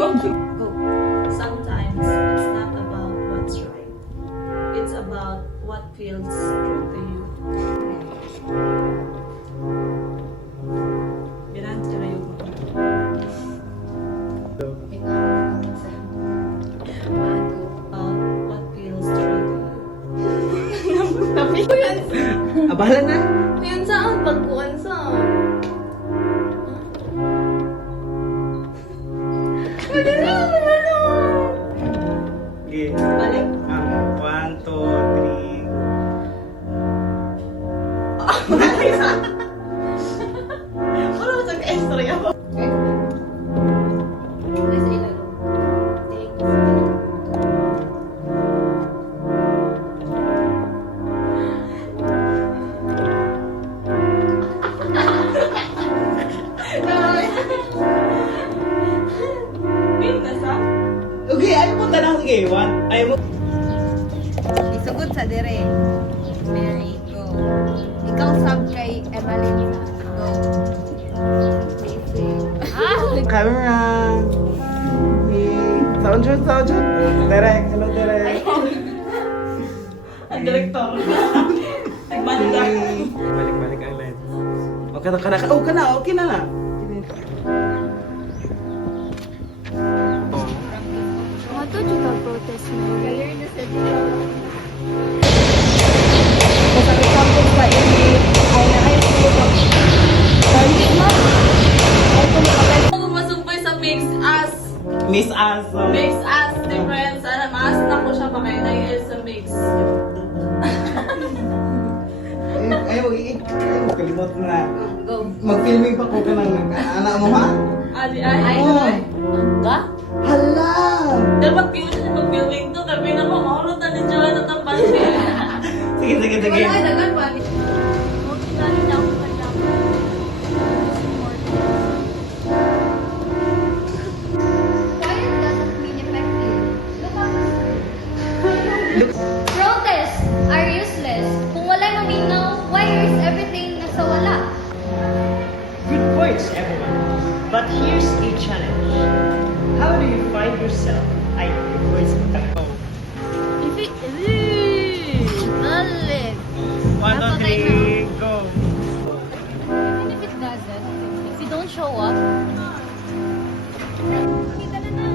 Sometimes it's not about what's right. It's about what feels true to you. Ganun sila yung what feels true to you. Abala na. Yun saan? Pagkuhan sa... Okay. Balik. 1, 2, 3. Wala mo sa extra yan. Okay, ayaw mo tanang. Sige, 1. Ayaw mo. Isugod sa dire. Mary, go. Ikaw sub kay Evelyn. Go. Camera. Sound shot, sound shot. Direct, hello, direct. Ang direktor. Nagbanda. Balik-balik ang lens. Okay na, okay na na. Ano to yung protest mo? Galir na sa dito. Kung sa example sa ini ay na-high school ko. Sorry, ma'am. Ay, kumakagal. Kung masumpay sa mix as Miss Aso. different sana mas na ko siya pa kay na sa mix. Ayaw, kalimot mo na. Go. Mag-filming pa ko ka ng anak mo, ha? Ay. Ga? Hala! Dapat kayo siya mag-filming to kami na mamahulot na ni Joanna ng pansin. Sige. dagan pa. Quiet doesn't mean effective. Protests are useless. Kung wala maminaw, why is everything nasa wala? Good points, everyone. But here's a challenge. How do you find yourself? Ay, your voice. Balik. 1, 2, 3, go! Even if it doesn't, if you don't show up, kita na na.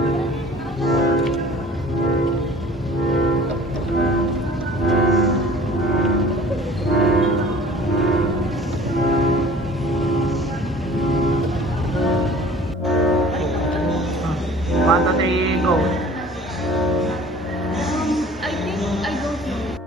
One, two, three, go. I think I don't know.